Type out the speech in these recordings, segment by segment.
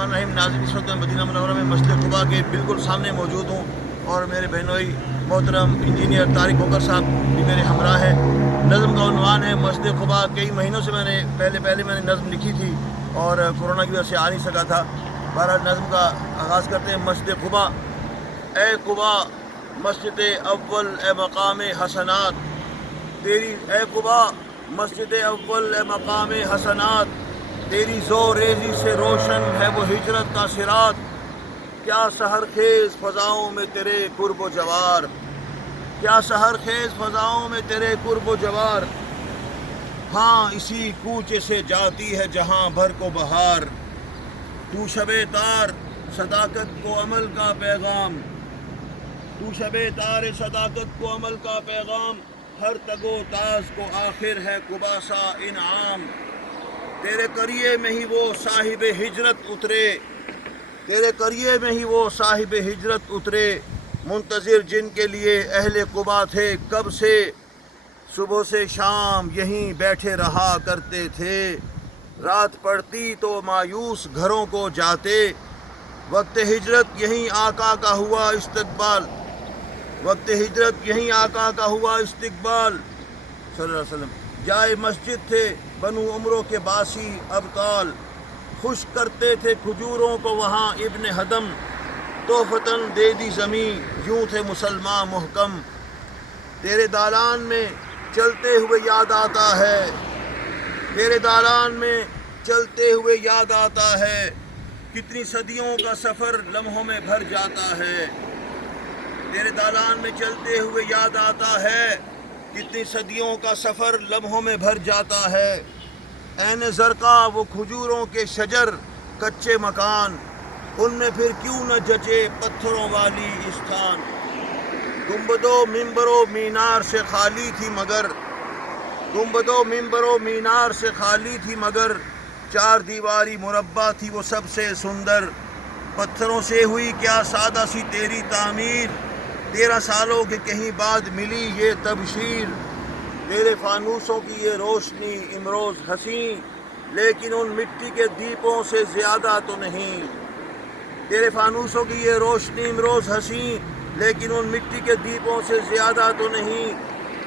बिस्मिल्लाहिर्रहमानिर्रहीम। नाज़रीन, इस वक्त मैं मदीना मुनव्वरा में मस्जिद कुबा के बिल्कुल सामने मौजूद हूँ और मेरे बहनोई मोहतरम इंजीनियर तारिक कोकर साहब भी मेरे हमरा है। नज़म का उन्वान है मस्जिद कुबा। कई महीनों से मैंने पहले नज़म लिखी थी और कोरोना की वजह से आ नहीं सका था। बहरहाल नज़म का आगाज़ करते हैं। मस्जिद कुबा। ए कुबा मस्जिद अव्वल ए मकाम हसनात तेरी, ए कुबा मस्जिद अव्वल ए मकाम हसनात तेरी ज़ोर रेज़ी से रोशन है वो हिजरत का सिरात। क्या सहर खेज़ फ़ज़ाओं में तेरे कुर्ब जवार, क्या सहर खेज़ फ़ज़ाओं में तेरे कुर्ब जवार। हाँ, इसी कूचे से जाती है जहाँ भर को बहार। तू शबे तार सदाकत को अमल का पैगाम, तू शबे तार सदाकत को अमल का पैगाम। हर तगो ताज को आखिर है कुबा सा इनाम। तेरे करिए में ही वो साहिब हिजरत उतरे, तेरे करिए में ही वो साहिब हिजरत उतरे। मुंतज़िर जिनके लिए अहले कुबा थे कब से, सुबह से शाम यहीं बैठे रहा करते थे। रात पड़ती तो मायूस घरों को जाते, वक्त हिजरत यहीं आका का हुआ इस्तकबाल, वक्त हिजरत यहीं आका का हुआ इस्तकबाल सल्लल्लाहु अलैहि वसल्लम। जाए मस्जिद थे बनु उमरों के बासी अबताल, खुश करते थे खजूरों को वहाँ इब्न हदम। तोहफतन दे दी ज़मी यूँ थे मुसलमान मुहकम। तेरे दालान में चलते हुए याद आता है, तेरे दालान में चलते हुए याद आता है। कितनी सदियों का सफ़र लम्हों में भर जाता है। तेरे दालान में चलते हुए याद आता है, कितनी सदियों का सफ़र लम्हों में भर जाता है। ऐन ज़रका वो खजूरों के शजर कच्चे मकान, उनमें फिर क्यों न जचे पत्थरों वाली स्थान। गुंबदो मिंबरो मीनार से खाली थी मगर, गुंबदो मिंबरो मीनार से खाली थी मगर। चार दीवारी मुरब्बा थी वो सबसे सुंदर। पत्थरों से हुई क्या सादा सी तेरी तामीर, 13 सालों के कहीं बाद मिली ये तबशीर। तेरे फानूसों की ये रोशनी इमरोज़ हसी, लेकिन उन मिट्टी के दीपों से ज़्यादा तो नहीं। तेरे फानूसों की ये रोशनी इमरोज़ हसी, लेकिन उन मिट्टी के दीपों से ज़्यादा तो नहीं।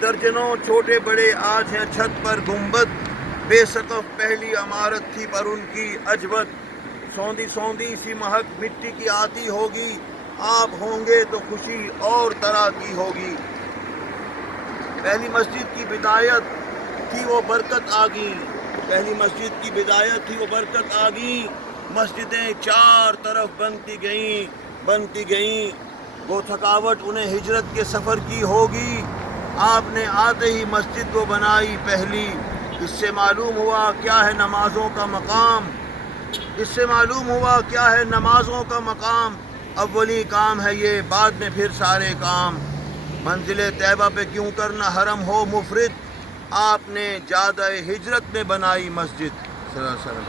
दर्जनों छोटे बड़े आज हैं छत पर गुंबद, बेसक़फ़ पहली इमारत थी पर उनकी अजबत। सौंधी सौंधी सी महक मिट्टी की आती होगी, आप होंगे तो खुशी और तरह की होगी। पहली मस्जिद की बिदायत थी वो बरकत आ गई, पहली मस्जिद की बिदायत थी वो बरकत आ गई। मस्जिदें चार तरफ बनती गईं। वो थकावट उन्हें हिजरत के सफ़र की होगी, आपने आते ही मस्जिद को बनाई पहली। इससे मालूम हुआ क्या है नमाज़ों का मकाम, इससे मालूम हुआ क्या है नमाज़ों का मकाम। अव्वली काम है ये, बाद में फिर सारे काम। मंजिल तैबा पे क्यों करना हरम हो मुफरिद, आपने ज़्यादा हिजरत में बनाई मस्जिद सल्लल्लाहु अलैहि वसल्लम,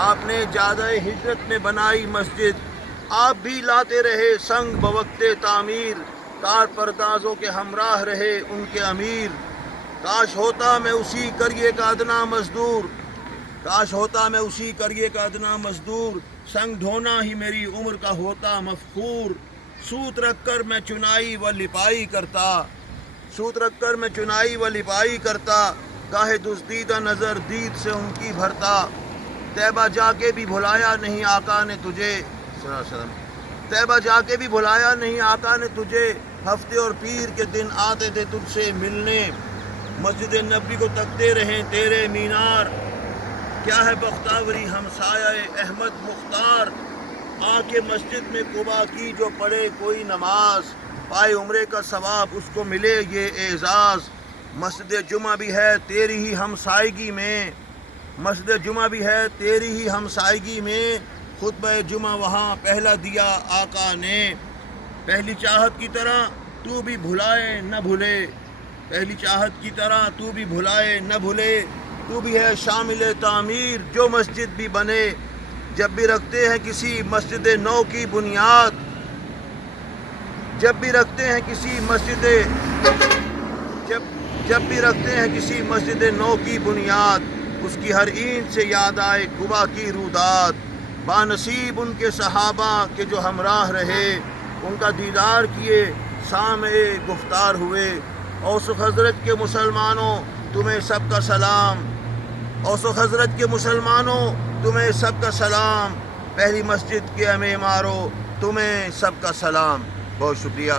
आपने ज़्यादा हिजरत में बनाई मस्जिद। आप भी लाते रहे संग बवक्ते तामीर, कार परदाजों के हमराह रहे उनके अमीर। काश होता मैं उसी करिए का अदना मजदूर, काश होता मैं उसी करिए का अदना मजदूर। संग ढोना ही मेरी उम्र का होता मफखूर। सूत रख कर मैं चुनाई व लिपाई करता, सूत रख कर मैं चुनाई व लिपाई करता। काहे दुज़दीदा नज़र दीद से उनकी भरता। तैबा जाके भी भुलाया नहीं आका ने तुझे सल्लल्लाहु अलैहि वसल्लम, तैबा जाके भी भुलाया नहीं आका ने तुझे। हफ्ते और पीर के दिन आते थे तुझसे मिलने, मस्जिद नबी को तकते रहें तेरे मीनार। क्या है बख्तावरी हमसाया अहमद मुख्तार, आके मस्जिद में कुबा की जो पढ़े कोई नमाज। पाए उम्रे का सवाब उसको मिले ये एजाज़। मस्जिद जुमा भी है तेरी ही हमसायगी में, मस्जिद जुमा भी है तेरी ही हमसायगी में। खुतबा जुमा वहाँ पहला दिया आका ने। पहली चाहत की तरह तू भी भुलाए न भूले, पहली चाहत की तरह तू भी भुलाए न भूले। तू भी है शामिल तामीर जो मस्जिद भी बने। जब भी रखते हैं किसी मस्जिद नौ की बुनियाद, जब भी रखते हैं किसी मस्जिद जब भी रखते हैं किसी मस्जिद नौ की बुनियाद, उसकी हर ईंट से याद आए कुबा की रूदात। بانصیب ان کے صحابہ کے جو ہمراہ رہے، ان کا دیدار کیے، سامع گفتار ہوئے۔ اوس و خزرج کے مسلمانوں تمہیں سب کا سلام، اوس و خزرج کے مسلمانوں تمہیں سب کا سلام، پہلی مسجد کے معماروں تمہیں سب کا سلام۔ بہت شکریہ۔